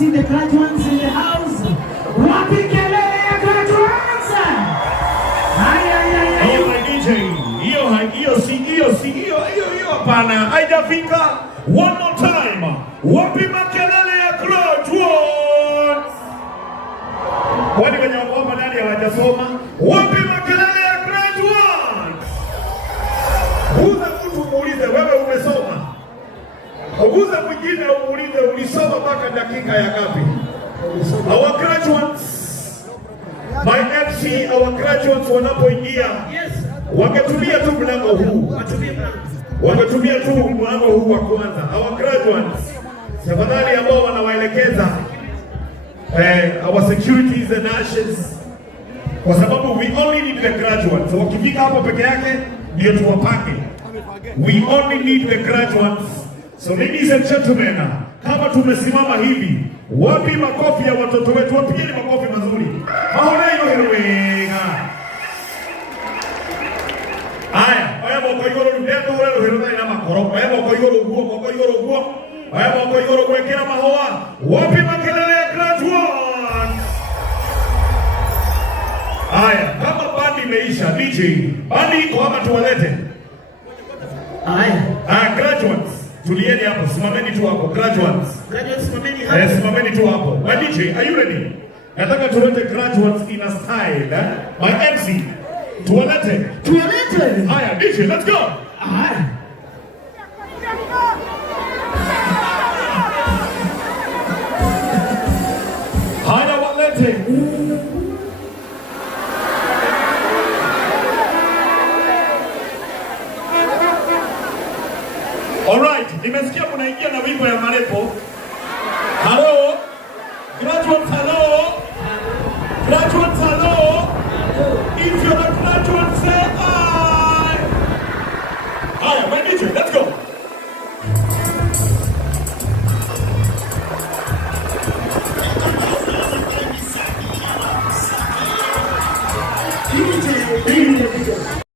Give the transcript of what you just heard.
see the graduates in the house. Wapi kelele ya graduates? Oh my DJ, hiyo hapana, haijafika. One more time. Wapi makelele ya graduates? Kwani kwenye wako ndani hawajasoma? Wapi makelele ya graduates? Uza mtu muulize wewe umesoma. Uza mwingine umuulize ulisoma mpaka dakika ya ngapi? Our graduates, my MC, our graduates wanapoingia, wangetumia tu mlango huu. Wangetumia tu mlango huu wa kwanza. Our graduates, tafadhali ambao wanawaelekeza our securities and ashes, kwa sababu we only need the graduates. Wakifika hapo peke yake ndio tuwapange. We only need the graduates. So ladies and gentlemen, kama tumesimama hivi, wapi makofi ya watoto wetu? Wapigeni makofi mazuri. Aya moko igoro ndendo wero hero na makoro. Aya moko igoro guo. Aya moko igoro gwekera mahoa. Wapi makelele ya graduate? Aya, kama bandi imeisha, DJ, bandi iko hapa tuwalete. Aya, graduates, tulieni hapo, simameni tu hapo, graduates. Graduates simameni hapo. Simameni tu hapo. My DJ, are you ready? Nataka tuwalete graduates in a style, My MC, tuwalete. Aya, DJ, let's go. Haya, walete. Alright, nimesikia mnaingia na wimbo ya Marepo. Hello? Graduates, hello? Graduates, hello? If you're a graduate, say hi! Alright, my DJ, let's go!